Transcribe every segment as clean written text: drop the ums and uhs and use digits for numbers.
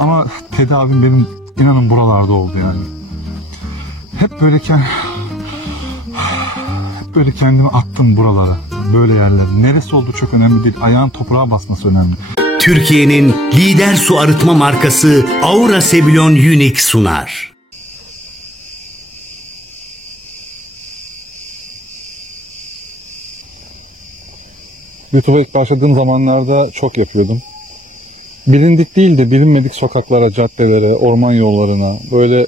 Ama tedavim benim inanın buralarda oldu yani. Hep böyle kendimi attım buralara. Böyle yerler. Neresi olduğu çok önemli değil. Ayağın toprağa basması önemli. Türkiye'nin lider su arıtma markası Aura Sebilon Unique sunar. YouTube'a ilk başladığım zamanlarda çok yapıyordum. Bilindik değil de bilinmedik sokaklara, caddelere, orman yollarına, böyle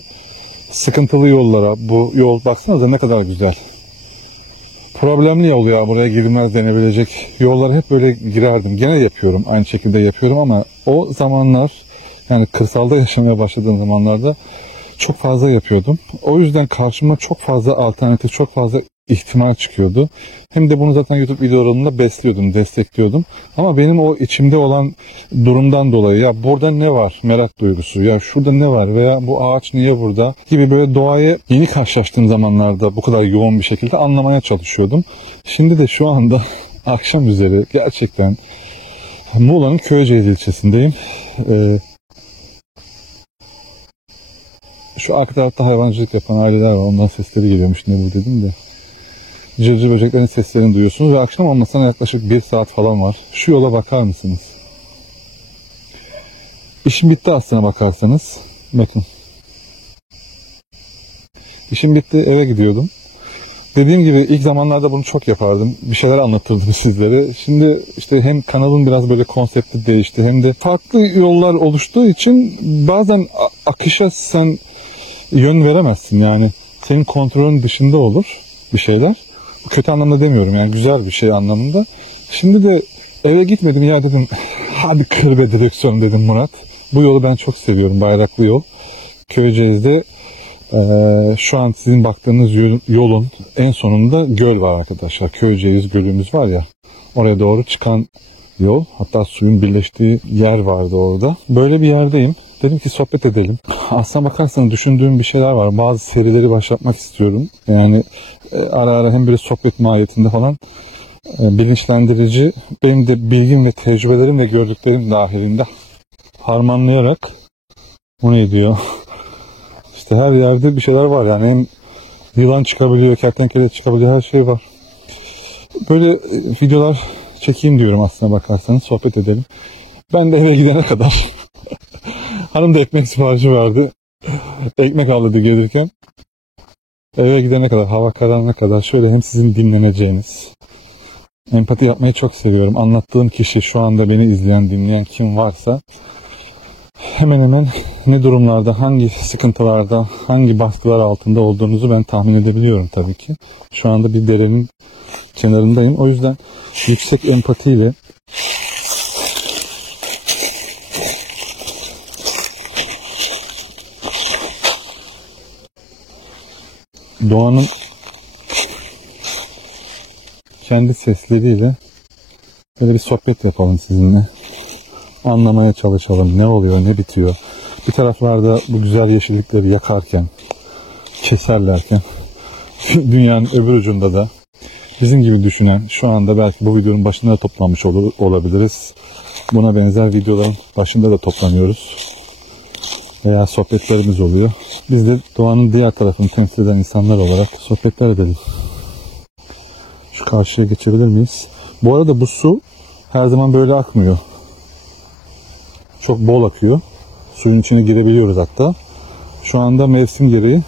sıkıntılı yollara, bu yol baksanıza ne kadar güzel. Problemli yol ya, buraya girilmez denebilecek yollara hep böyle girerdim. Gene yapıyorum, aynı şekilde yapıyorum ama o zamanlar, yani kırsalda yaşamaya başladığım zamanlarda çok fazla yapıyordum. O yüzden karşıma çok fazla alternatif, çok fazla ihtimal çıkıyordu. Hem de bunu zaten YouTube videolarımda besliyordum, destekliyordum. Ama benim o içimde olan durumdan dolayı, ya burada ne var merak duygusu, ya şurada ne var veya bu ağaç niye burada gibi böyle doğayı yeni karşılaştığım zamanlarda bu kadar yoğun bir şekilde anlamaya çalışıyordum. Şimdi de şu anda akşam üzeri gerçekten Muğla'nın Köyceğiz ilçesindeyim. Şu arka tarafta hayvancılık yapan aileler var. Ondan sesleri geliyormuş, ne bu dedim de. Cırcır böceklerin seslerini duyuyorsunuz ve akşam olmasına yaklaşık 1 saat falan var. Şu yola bakar mısınız? İşim bitti aslına bakarsanız. Bakın. İşim bitti, eve gidiyordum. Dediğim gibi ilk zamanlarda bunu çok yapardım. Bir şeyler anlatırdım sizlere. Şimdi işte hem kanalın biraz böyle konsepti değişti hem de farklı yollar oluştuğu için bazen akışa sen yön veremezsin. Yani senin kontrolün dışında olur bir şeyler. Kötü anlamda demiyorum, yani güzel bir şey anlamında. Şimdi de eve gitmedim, ya dedim hadi kır be direksiyon dedim Murat. Bu yolu ben çok seviyorum, Bayraklı yol. Köyceğiz'de şu an sizin baktığınız yolun en sonunda göl var arkadaşlar. Köyceğiz gölümüz var ya, oraya doğru çıkan yol. Hatta suyun birleştiği yer vardı orada. Böyle bir yerdeyim. Dedim ki sohbet edelim. Aslına bakarsanız düşündüğüm bir şeyler var. Bazı serileri başlatmak istiyorum. Yani ara ara hem böyle sohbet mahiyetinde falan bilinçlendirici, benim de bilgim ve tecrübelerim ve gördüklerim dahilinde harmanlayarak, o ne diyor? İşte her yerde bir şeyler var yani, hem yılan çıkabiliyor, kertenkele çıkabiliyor, her şey var. Böyle videolar çekeyim diyorum aslına bakarsanız, sohbet edelim. Ben de eve gidene kadar hanım da ekmek siparişi verdi. Ekmek aldı gelirken. Eve gidene kadar, hava kararına kadar şöyle hem sizin dinleneceğiniz. Empati yapmayı çok seviyorum. Anlattığım kişi, şu anda beni izleyen, dinleyen kim varsa hemen hemen ne durumlarda, hangi sıkıntılarda, hangi baskılar altında olduğunuzu ben tahmin edebiliyorum tabii ki. Şu anda bir derenin kenarındayım. O yüzden yüksek empatiyle doğanın kendi sesleriyle böyle bir sohbet yapalım sizinle. Anlamaya çalışalım. Ne oluyor, ne bitiyor. Bir taraflarda bu güzel yeşillikleri yakarken, keserlerken, dünyanın öbür ucunda da bizim gibi düşünen, şu anda belki bu videonun başında da toplanmış olabiliriz. Buna benzer videoların başında da toplanıyoruz. Veya sohbetlerimiz oluyor. Biz de doğanın diğer tarafını temsil eden insanlar olarak sohbetler edelim. Şu karşıya geçebilir miyiz? Bu arada bu su her zaman böyle akmıyor. Çok bol akıyor. Suyun içine girebiliyoruz hatta. Şu anda mevsim gereği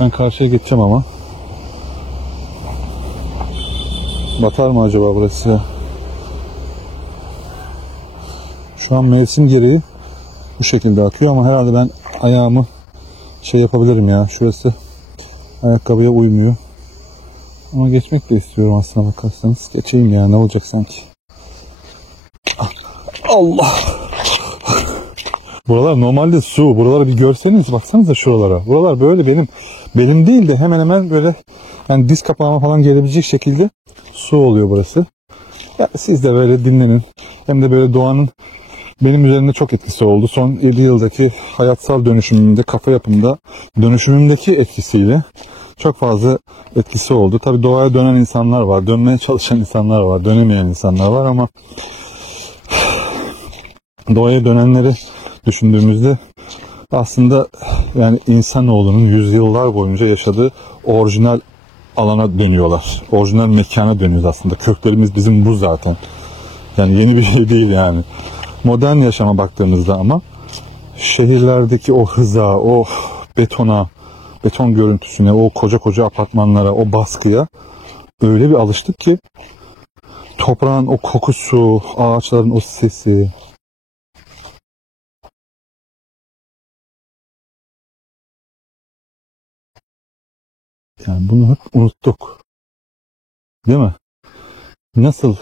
ben karşıya geçeceğim ama. Batar mı acaba burası ya? Şu an mevsim gereği bu şekilde akıyor ama herhalde ben ayağımı yapabilirim ya. Şurası ayakkabıya uymuyor. Ama geçmek de istiyorum aslına bakarsanız. Geçeyim ya, ne olacak sanki. Allah! Buralar normalde su. Buraları bir görseniz, baksanıza şuralara. Buralar böyle benim değil de hemen hemen böyle yani diz kapağıma falan gelebilecek şekilde su oluyor burası. Ya siz de böyle dinlenin. Hem de böyle doğanın benim üzerinde çok etkisi oldu. Son 7 yıldaki hayatsal dönüşümümde, kafa yapımda dönüşümümdeki etkisiyle çok fazla etkisi oldu. Tabii doğaya dönen insanlar var, dönmeye çalışan insanlar var, dönemeyen insanlar var ama doğaya dönenleri düşündüğümüzde aslında yani insanoğlunun yüzyıllar boyunca yaşadığı orijinal alana dönüyorlar. Orijinal mekana dönüyoruz aslında. Köklerimiz bizim bu zaten. Yani yeni bir şey değil yani. Modern yaşama baktığımızda ama şehirlerdeki o hıza, o betona, beton görüntüsüne, o koca koca apartmanlara, o baskıya öyle bir alıştık ki toprağın o kokusu, ağaçların o sesi, yani bunu hep unuttuk. Değil mi? Nasıl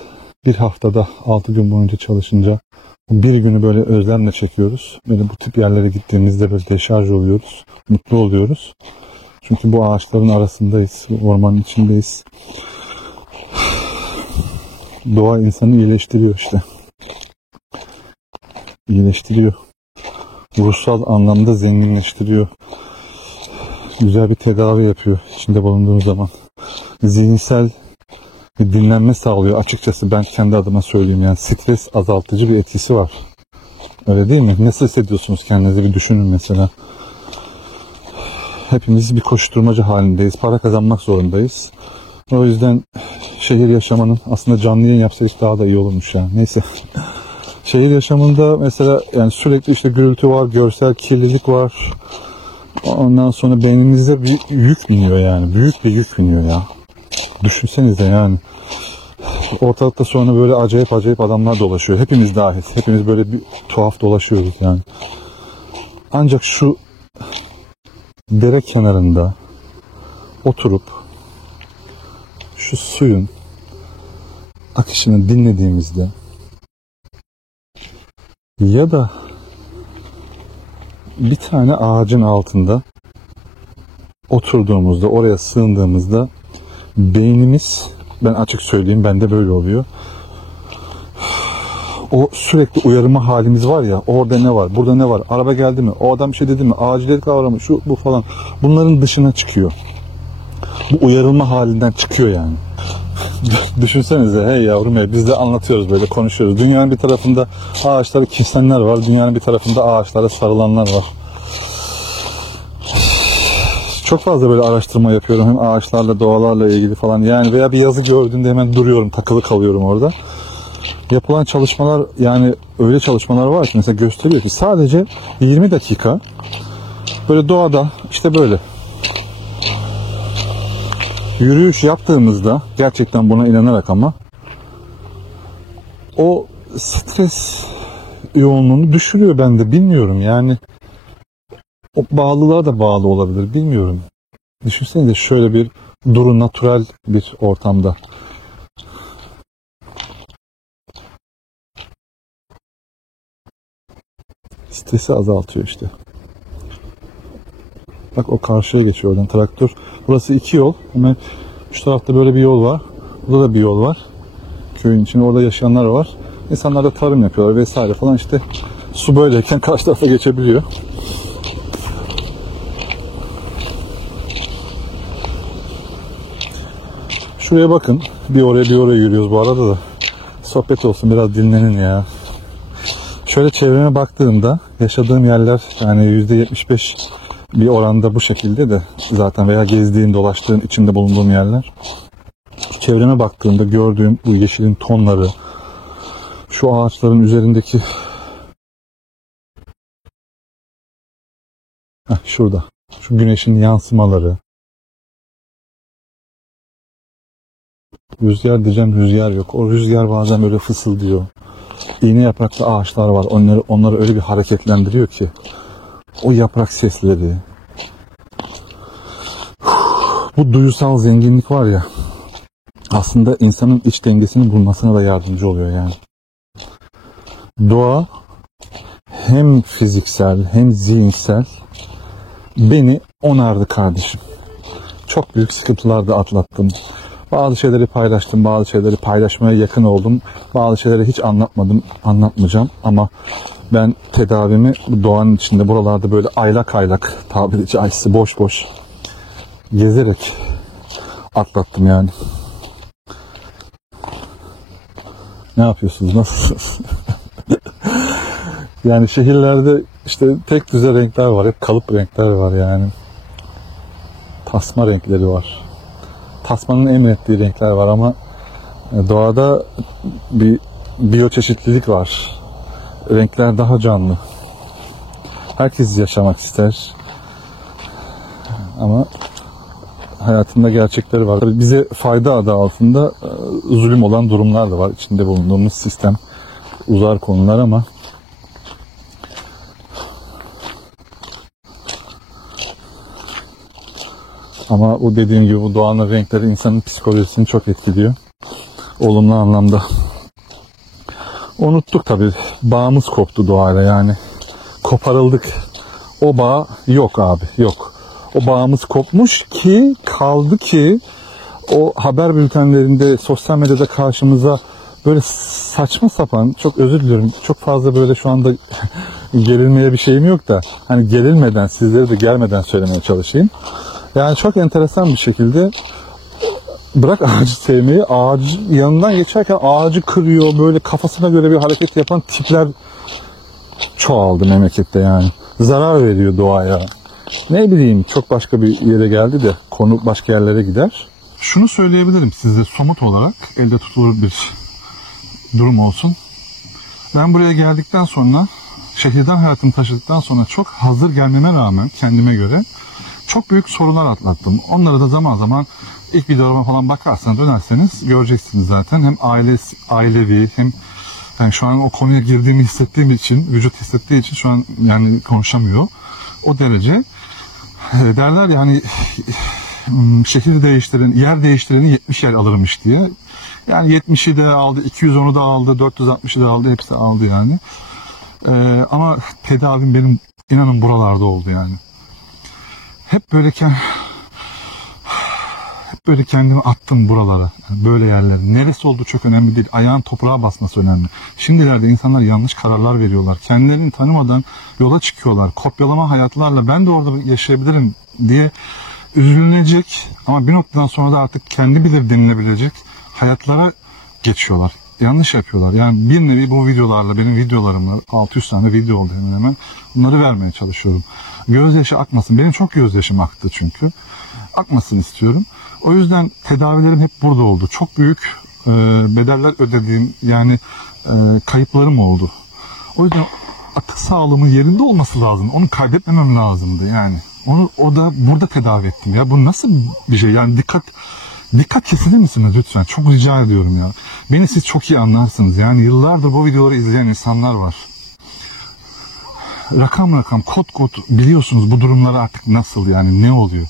bir haftada 6 gün boyunca çalışınca bir günü böyle özlemle çekiyoruz. Böyle bu tip yerlere gittiğimizde böyle deşarj oluyoruz. Mutlu oluyoruz. Çünkü bu ağaçların arasındayız. Ormanın içindeyiz. Doğa insanı iyileştiriyor işte. İyileştiriyor. Ruhsal anlamda zenginleştiriyor. Güzel bir tedavi yapıyor içinde bulunduğumuz zaman. Zihinsel bir dinlenme sağlıyor. Açıkçası ben kendi adıma söyleyeyim, yani stres azaltıcı bir etkisi var. Öyle değil mi? Nasıl hissediyorsunuz kendinizi bir düşünün mesela. Hepimiz bir koşturmacı halindeyiz. Para kazanmak zorundayız. O yüzden şehir yaşamının aslında canlı yayın yapsaydık daha da iyi olurmuş ya. Neyse. Şehir yaşamında mesela yani sürekli işte gürültü var, görsel kirlilik var. Ondan sonra beynimize bir yük biniyor yani. Büyük bir yük biniyor ya. Düşünsenize yani. Ortalıkta sonra böyle acayip adamlar dolaşıyor. Hepimiz dahil. Hepimiz böyle bir tuhaf dolaşıyoruz yani. Ancak şu dere kenarında oturup şu suyun akışını dinlediğimizde ya da bir tane ağacın altında oturduğumuzda, oraya sığındığımızda beynimiz, ben açık söyleyeyim, bende böyle oluyor. O sürekli uyarma halimiz var ya, orada ne var, burada ne var, araba geldi mi, o adam bir şey dedi mi, aciliyet kavramı, şu bu falan. Bunların dışına çıkıyor. Bu uyarılma halinden çıkıyor yani. Düşünsenize, hey yavrum ya, biz de anlatıyoruz, böyle konuşuyoruz. Dünyanın bir tarafında ağaçları kesenler var, dünyanın bir tarafında ağaçlara sarılanlar var. Çok fazla böyle araştırma yapıyorum, hem ağaçlarla, doğalarla ilgili falan yani, veya bir yazı gördüğümde hemen duruyorum, takılı kalıyorum orada. Yapılan çalışmalar, yani öyle çalışmalar var ki mesela gösteriyor ki sadece 20 dakika böyle doğada işte böyle yürüyüş yaptığımızda, gerçekten buna inanarak ama, o stres yoğunluğunu düşürüyor bende, bilmiyorum yani. O bağlılığa da bağlı olabilir, bilmiyorum. Düşünsenize şöyle bir duru, natürel bir ortamda. Stresi azaltıyor işte. Bak o karşıya geçiyor oradan traktör. Burası 2 yol. Hemen şu tarafta böyle bir yol var. Burada da bir yol var. Köyün içinde, orada yaşayanlar var. İnsanlar da tarım yapıyorlar vesaire falan işte. Su böyleyken karşı tarafa geçebiliyor. Şuraya bakın. Bir oraya yürüyoruz bu arada da. Sohbet olsun, biraz dinlenin ya. Şöyle çevreme baktığımda yaşadığım yerler yani %75 bir oranda bu şekilde de zaten, veya gezdiğin, dolaştığın, içinde bulunduğum yerler. Çevreme baktığımda gördüğüm bu yeşilin tonları, şu ağaçların üzerindeki şurada şu güneşin yansımaları, rüzgar diyeceğim, rüzgar yok. O rüzgar bazen böyle fısıldıyor. İğne yapraklı ağaçlar var. Onları öyle bir hareketlendiriyor ki. O yaprak sesleri. Bu duysal zenginlik var ya. Aslında insanın iç dengesini bulmasına da yardımcı oluyor yani. Doğa hem fiziksel hem zihinsel beni onardı kardeşim. Çok büyük sıkıntılar da atlattım. Bazı şeyleri paylaştım, bazı şeyleri paylaşmaya yakın oldum. Bazı şeyleri hiç anlatmadım, anlatmayacağım. Ama ben tedavimi bu doğanın içinde, buralarda böyle aylak tabiri caizse boş gezerek atlattım yani. Ne yapıyorsunuz, nasılsınız? Yani şehirlerde işte tek düze renkler var. Hep kalıp renkler var yani. Tasma renkleri var. Tasmanın emrettiği renkler var ama doğada bir biyoçeşitlilik var. Renkler daha canlı. Herkes yaşamak ister. Ama hayatında gerçekleri var. Tabii bize fayda adı altında zulüm olan durumlar da var. İçinde bulunduğumuz sistem uzar konular ama bu dediğim gibi bu doğanın renkleri insanın psikolojisini çok etkiliyor. Olumlu anlamda. Unuttuk tabii. Bağımız koptu doğayla yani. Koparıldık. O bağ yok abi. Yok. O bağımız kopmuş ki kaldı ki o haber bültenlerinde, sosyal medyada karşımıza böyle saçma sapan, çok özür diliyorum, çok fazla böyle şu anda gerilmeye bir şeyim yok da hani gerilmeden, sizlere de gelmeden söylemeye çalışayım. Yani çok enteresan bir şekilde bırak ağacı sevmeyi, ağacın yanından geçerken ağacı kırıyor, böyle kafasına göre bir hareket yapan tipler çoğaldı memlekette yani. Zarar veriyor doğaya. Ne bileyim, çok başka bir yere geldi de konu başka yerlere gider. Şunu söyleyebilirim size somut olarak, elde tutulur bir durum olsun. Ben buraya geldikten sonra, şehirden hayatımı taşıdıktan sonra çok hazır gelmeme rağmen kendime göre çok büyük sorunlar atlattım. Onları da zaman zaman ilk videolarıma falan bakarsanız, dönerseniz göreceksiniz zaten. Hem ailevi hem yani şu an o konuya girdiğimi hissettiğim için, vücut hissettiği için şu an yani konuşamıyor. O derece. Derler yani şehir değiştiren, yer değiştireni 70 yer alırmış diye. Yani 70'i de aldı, 210'u da aldı, 460'ı da aldı, hepsi aldı yani. Ama tedavim benim inanın buralarda oldu yani. Hep böyle kendimi attım buralara, böyle yerlere. Neresi olduğu çok önemli değil. Ayağın toprağa basması önemli. Şimdilerde insanlar yanlış kararlar veriyorlar. Kendilerini tanımadan yola çıkıyorlar. Kopyalama hayatlarla ben de orada yaşayabilirim diye üzülünecek ama bir noktadan sonra da artık kendi bilir denilebilecek hayatlara geçiyorlar. Yanlış yapıyorlar. Yani bir nevi bu videolarla, benim videolarımla 600 tane video oldu hemen hemen. Bunları vermeye çalışıyorum. Gözyaşı akmasın. Benim çok gözyaşım aktı çünkü. Akmasın istiyorum. O yüzden tedavilerim hep burada oldu. Çok büyük bedeller ödediğim yani kayıplarım oldu. O yüzden akıl sağlığımın yerinde olması lazım. Onu kaybetmemem lazımdı yani. O da burada tedavi ettim ya. Bu nasıl bir şey? Yani dikkat kesilir misiniz lütfen? Çok rica ediyorum ya. Beni siz çok iyi anlarsınız. Yani yıllardır bu videoları izleyen insanlar var. Rakam kod biliyorsunuz bu durumlar artık nasıl yani ne oluyor?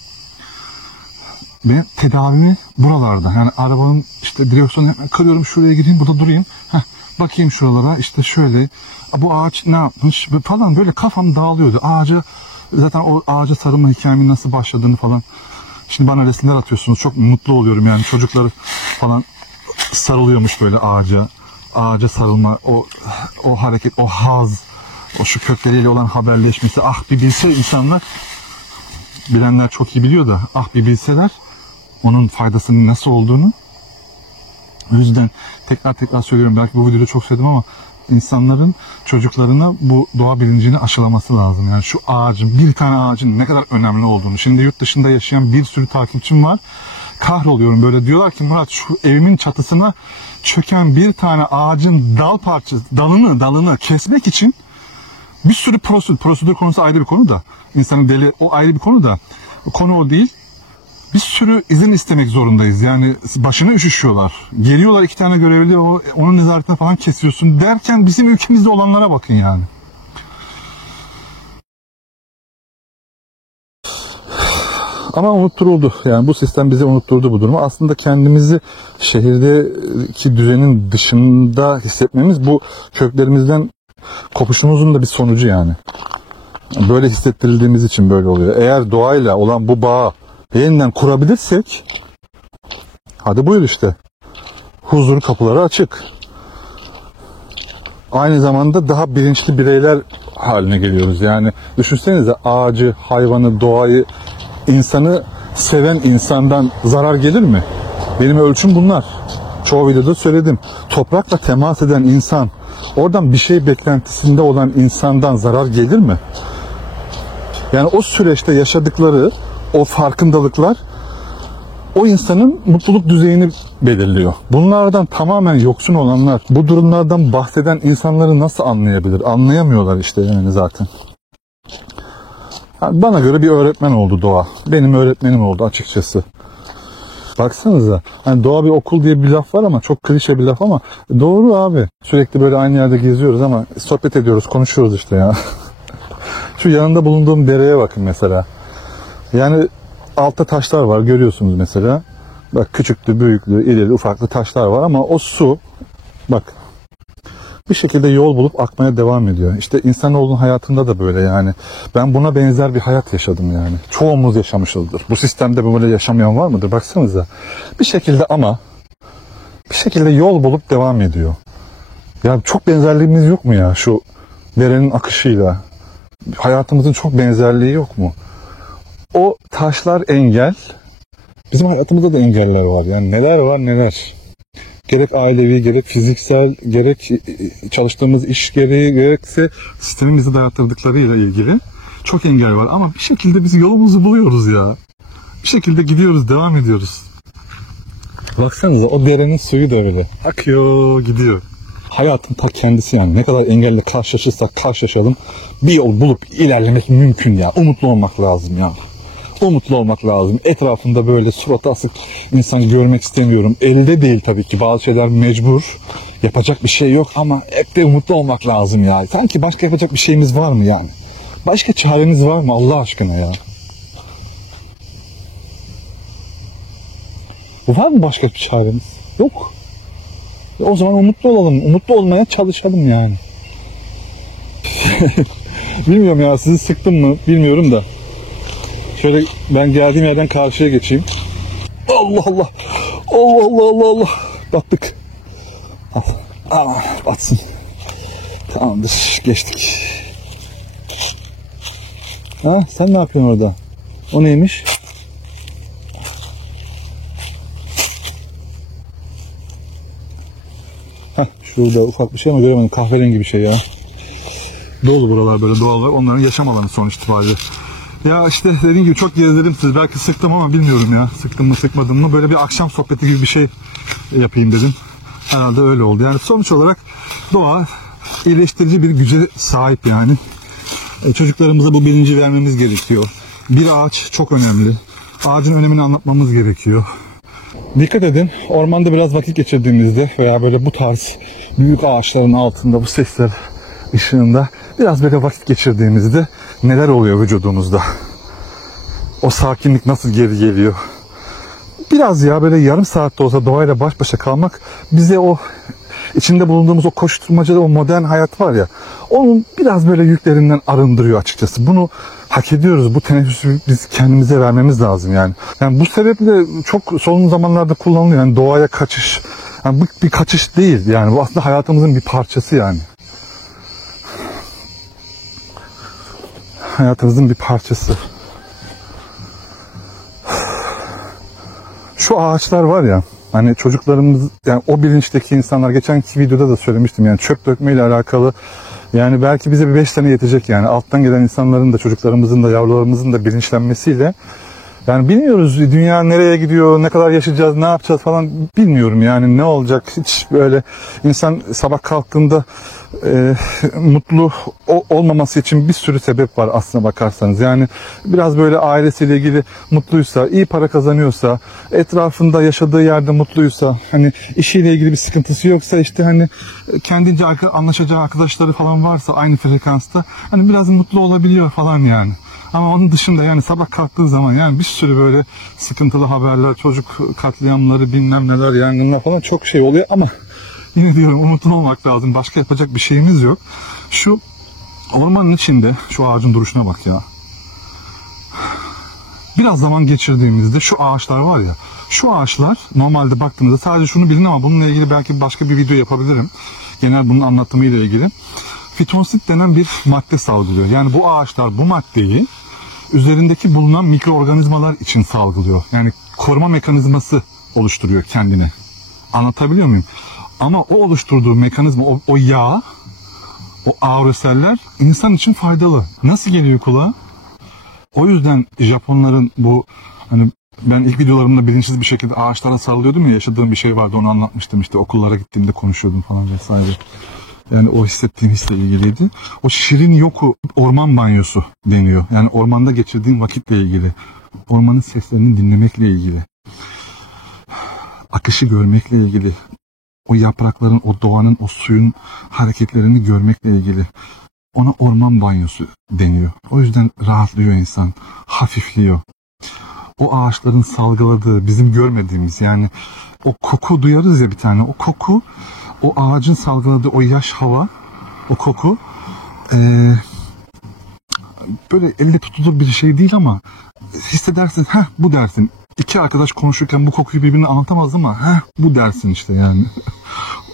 Ben tedavimi buralarda yani arabanın işte direksiyonu kırıyorum, şuraya gideyim, burada durayım. Bakayım şuralara işte şöyle bu ağaç ne yapmış falan böyle kafam dağılıyordu. Zaten o ağaca sarılma hikayemin nasıl başladığını falan. Şimdi bana resimler atıyorsunuz. Çok mutlu oluyorum yani. Çocuklar falan sarılıyormuş böyle ağaca sarılma, o hareket, o haz, o şu kökleriyle olan haberleşmesi. Bir bilse insanlar, bilenler çok iyi biliyor da bir bilseler onun faydasının nasıl olduğunu. O yüzden tekrar söylüyorum. Belki bu videoda çok söyledim ama insanların çocuklarına bu doğa bilincini aşılaması lazım. Yani şu bir tane ağacın ne kadar önemli olduğunu. Şimdi yurt dışında yaşayan bir sürü takipçim var. Kahroluyorum böyle. Diyorlar ki Murat şu evimin çatısına çöken bir tane ağacın dalını kesmek için bir sürü prosedür konusu ayrı bir konu da. İnsanın deli o ayrı bir konu da. Konu o değil. Bir sürü izin istemek zorundayız. Yani başına üşüşüyorlar. Geliyorlar 2 tane görevli onun nezaretine falan kesiyorsun derken bizim ülkemizde olanlara bakın yani. Ama unutturuldu. Yani bu sistem bize unutturdu bu durumu. Aslında kendimizi şehirdeki düzenin dışında hissetmemiz bu köklerimizden kopuşumuzun da bir sonucu yani. Böyle hissettirildiğimiz için böyle oluyor. Eğer doğayla olan bu bağı yeniden kurabilirsek hadi buyur işte. Huzur kapıları açık. Aynı zamanda daha bilinçli bireyler haline geliyoruz. Yani düşünsenize ağacı, hayvanı, doğayı, insanı seven insandan zarar gelir mi? Benim ölçüm bunlar. Çoğu videoda söyledim. Toprakla temas eden insan oradan bir şey beklentisinde olan insandan zarar gelir mi? Yani o süreçte yaşadıkları o farkındalıklar o insanın mutluluk düzeyini belirliyor. Bunlardan tamamen yoksun olanlar, bu durumlardan bahseden insanları nasıl anlayabilir? Anlayamıyorlar işte yani zaten. Yani bana göre bir öğretmen oldu doğa. Benim öğretmenim oldu açıkçası. Baksanıza, hani doğa bir okul diye bir laf var ama çok klişe bir laf ama doğru abi. Sürekli böyle aynı yerde geziyoruz ama sohbet ediyoruz, konuşuyoruz işte ya. Şu yanında bulunduğum dereye bakın mesela. Yani altta taşlar var görüyorsunuz mesela. Bak küçüklü, büyüklü, irili, ufaklı taşlar var ama o su bak bir şekilde yol bulup akmaya devam ediyor. İşte insanoğlunun hayatında da böyle yani. Ben buna benzer bir hayat yaşadım yani. Çoğumuz yaşamışızdır. Bu sistemde böyle yaşamayan var mıdır? Baksanıza. Bir şekilde yol bulup devam ediyor. Ya çok benzerliğimiz yok mu ya şu derenin akışıyla? Hayatımızın çok benzerliği yok mu? O taşlar engel. Bizim hayatımızda da engeller var. Yani neler var neler. Gerek ailevi, gerek fiziksel, gerek çalıştığımız iş gereği, gerekse sistemimizi dayatırdıklarıyla ilgili çok engel var. Ama bir şekilde biz yolumuzu buluyoruz ya. Bir şekilde gidiyoruz, devam ediyoruz. Baksanıza o derenin suyu da böyle akıyor, gidiyor. Hayatın ta kendisi yani. Ne kadar engelle karşılaşırsak karşılaşalım bir yol bulup ilerlemek mümkün ya. Umutlu olmak lazım ya. Umutlu olmak lazım. Etrafında böyle suratı asık insan görmek istemiyorum. Elde değil tabii ki. Bazı şeyler mecbur. Yapacak bir şey yok ama hep de umutlu olmak lazım ya. Sanki başka yapacak bir şeyimiz var mı yani? Başka çareniz var mı Allah aşkına ya? Var mı başka bir çaremiz? Yok. O zaman umutlu olalım. Umutlu olmaya çalışalım yani. Bilmiyorum ya sizi sıktım mı bilmiyorum da. Şöyle ben geldiğim yerden karşıya geçeyim. Allah Allah. Allah Allah Allah Allah. Battık. Aman batsın. Tamamdır geçtik. Ha sen ne yapıyorsun orada? O neymiş? Heh şurada ufak bir şey ama göremedim. Kahverengi bir şey ya. Dolu buralar böyle doğal var. Onların yaşam alanı sonuç itibariyle. Ya işte dediğim gibi çok gezdirdim sizi. Belki sıktım ama bilmiyorum ya. Sıktım mı sıkmadım mı. Böyle bir akşam sohbeti gibi bir şey yapayım dedim. Herhalde öyle oldu. Yani sonuç olarak doğa iyileştirici bir güce sahip yani. Çocuklarımıza bu bilinci vermemiz gerekiyor. Bir ağaç çok önemli. Ağacın önemini anlatmamız gerekiyor. Dikkat edin. Ormanda biraz vakit geçirdiğimizde veya böyle bu tarz büyük ağaçların altında bu sesler ışığında biraz böyle vakit geçirdiğimizde neler oluyor vücudumuzda? O sakinlik nasıl geri geliyor? Biraz ya böyle yarım saatte olsa doğayla baş başa kalmak bize o içinde bulunduğumuz o koşturmacada o modern hayat var ya onun biraz böyle yüklerinden arındırıyor açıkçası. Bunu hak ediyoruz. Bu teneffüsü biz kendimize vermemiz lazım yani. Yani bu sebeple çok son zamanlarda kullanılıyor. Yani doğaya kaçış. Yani bu bir kaçış değil yani. Bu aslında hayatımızın bir parçası yani. Hayatımızın bir parçası. Şu ağaçlar var ya, hani çocuklarımız, yani o bilinçteki insanlar, geçenki videoda da söylemiştim yani çöp dökmeyle alakalı, yani belki bize bir 5 sene yetecek yani alttan gelen insanların da çocuklarımızın da yavrularımızın da bilinçlenmesiyle. Yani bilmiyoruz dünya nereye gidiyor, ne kadar yaşayacağız, ne yapacağız falan bilmiyorum yani ne olacak hiç böyle insan sabah kalktığında mutlu olmaması için bir sürü sebep var aslına bakarsanız. Yani biraz böyle ailesiyle ilgili mutluysa, iyi para kazanıyorsa, etrafında yaşadığı yerde mutluysa, hani işiyle ilgili bir sıkıntısı yoksa, işte hani kendince anlaşacağı arkadaşları falan varsa aynı frekansta hani biraz mutlu olabiliyor falan yani. Ama onun dışında yani sabah kalktığı zaman yani bir sürü böyle sıkıntılı haberler, çocuk katliamları, bilmem neler, yangınlar falan çok şey oluyor ama yine diyorum umutlu olmak lazım. Başka yapacak bir şeyimiz yok. Şu ormanın içinde şu ağacın duruşuna bak ya. Biraz zaman geçirdiğimizde şu ağaçlar var ya, şu ağaçlar normalde baktığınızda sadece şunu bilin ama bununla ilgili belki başka bir video yapabilirim. Genel bunun anlatımıyla ilgili. Fitonsit denen bir madde salgılıyor. Yani bu ağaçlar bu maddeyi üzerindeki bulunan mikroorganizmalar için salgılıyor. Yani koruma mekanizması oluşturuyor kendine. Anlatabiliyor muyum? Ama o oluşturduğu mekanizma, o yağ, o aeroseller insan için faydalı. Nasıl geliyor kulağa? O yüzden Japonların bu, hani ben ilk videolarımda bilinçsiz bir şekilde ağaçlara sarılıyordum ya, yaşadığım bir şey vardı, onu anlatmıştım, işte okullara gittiğimde konuşuyordum falan vesaire. Yani o hissettiğim hisle ilgiliydi. O Şirin Yoku orman banyosu deniyor. Yani ormanda geçirdiğim vakitle ilgili. Ormanın seslerini dinlemekle ilgili. Akışı görmekle ilgili. O yaprakların, o doğanın, o suyun hareketlerini görmekle ilgili. Ona orman banyosu deniyor. O yüzden rahatlıyor insan. Hafifliyor. O ağaçların salgıladığı, bizim görmediğimiz, yani o koku duyarız ya bir tane. O koku, o ağacın salgıladığı o yaş hava, o koku böyle elde tutulur bir şey değil ama hissedersin, bu dersin. İki arkadaş konuşurken bu kokuyu birbirine anlatamaz ama bu dersin işte yani.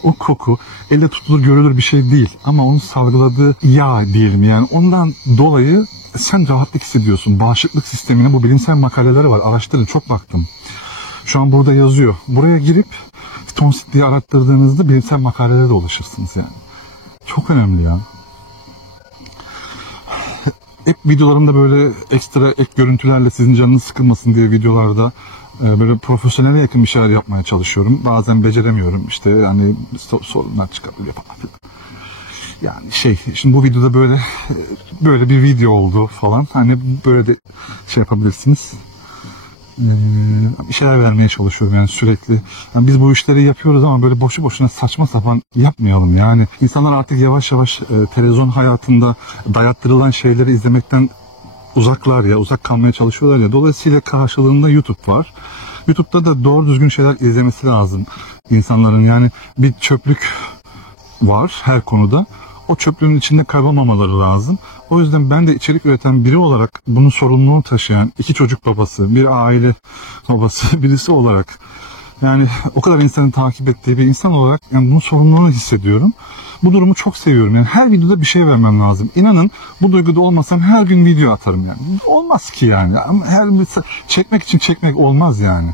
O koku elde tutulur görülür bir şey değil ama onun salgıladığı yağ diyelim, yani ondan dolayı sen rahatlık hissediyorsun. Bağışıklık sistemine, bu bilimsel makaleleri var, araştırın, çok baktım. Şu an burada yazıyor. Buraya girip tonsit diye arattırdığınızda bilimsel makalelere de ulaşırsınız yani. Çok önemli ya. Hep videolarımda böyle ekstra ek görüntülerle sizin canınız sıkılmasın diye videolarda böyle profesyonele yakın bir şeyler yapmaya çalışıyorum. Bazen beceremiyorum. İşte yani sorunlar çıkabiliyor falan filan. Yani şimdi bu videoda böyle bir video oldu falan. Hani böyle de şey yapabilirsiniz. Bir şeyler vermeye çalışıyorum yani sürekli. Yani biz bu işleri yapıyoruz ama böyle boşu boşuna saçma sapan yapmayalım yani. İnsanlar artık yavaş yavaş televizyon hayatında dayattırılan şeyleri izlemekten uzak kalmaya çalışıyorlar ya. Dolayısıyla karşılığında YouTube var. YouTube'da da doğru düzgün şeyler izlemesi lazım insanların. Yani bir çöplük var her konuda. O çöplüğün içinde kaybolmamaları lazım. O yüzden ben de içerik üreten biri olarak bunun sorumluluğunu taşıyan, 2 çocuk babası, bir aile babası birisi olarak, yani o kadar insanın takip ettiği bir insan olarak yani bunun sorumluluğunu hissediyorum. Bu durumu çok seviyorum. Yani her videoda bir şey vermem lazım. İnanın bu duyguda olmasam her gün video atarım yani. Olmaz ki yani. Çekmek için çekmek olmaz yani.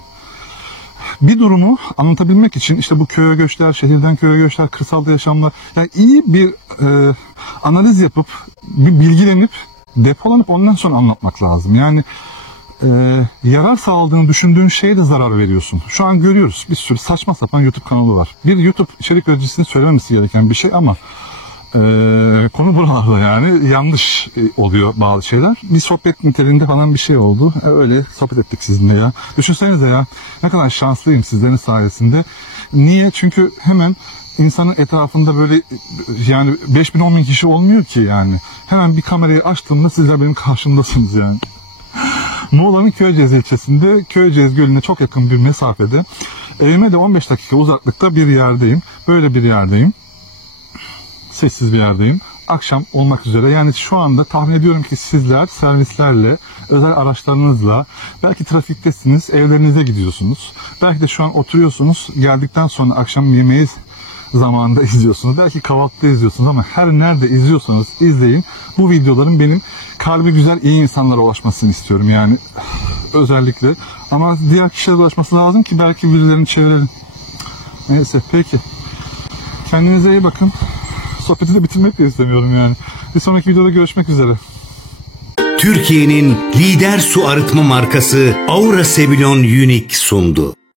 Bir durumu anlatabilmek için işte bu köye göçler, şehirden köye göçler, kırsalda yaşamlar, yani iyi bir analiz yapıp, bir bilgilenip, depolanıp ondan sonra anlatmak lazım. Yani yarar sağladığını düşündüğün şeye de zarar veriyorsun. Şu an görüyoruz, bir sürü saçma sapan YouTube kanalı var. Bir YouTube içerik üreticisinin söylememesi gereken bir şey ama konu buralarda, yani yanlış oluyor bazı şeyler. Bir sohbet niteliğinde falan bir şey oldu. Öyle sohbet ettik sizinle ya. Düşünsenize ya, ne kadar şanslıyım sizlerin sayesinde. Niye? Çünkü hemen insanın etrafında böyle yani 5.000-10.000 kişi olmuyor ki yani. Hemen bir kamerayı açtığımda sizler benim karşımdasınız yani. Muğla'nın Köyceğiz ilçesinde, Köyceğiz Gölü'ne çok yakın bir mesafede, evime de 15 dakika uzaklıkta bir yerdeyim. Böyle bir yerdeyim. Sessiz bir yerdeyim. Akşam olmak üzere, yani şu anda tahmin ediyorum ki sizler servislerle, özel araçlarınızla, belki trafiktesiniz, evlerinize gidiyorsunuz. Belki de şu an oturuyorsunuz, geldikten sonra akşam yemeği zamanında izliyorsunuz. Belki kahvaltıda izliyorsunuz ama her nerede izliyorsanız izleyin. Bu videoların benim kalbi güzel, iyi insanlara ulaşmasını istiyorum yani özellikle. Ama diğer kişilere ulaşması lazım ki belki birilerini çevirelim. Neyse, peki. Kendinize iyi bakın. Sohbeti de bitirmek de istemiyorum yani. Bir sonraki videoda görüşmek üzere. Türkiye'nin lider su arıtma markası Aura Sebilon Unique sundu.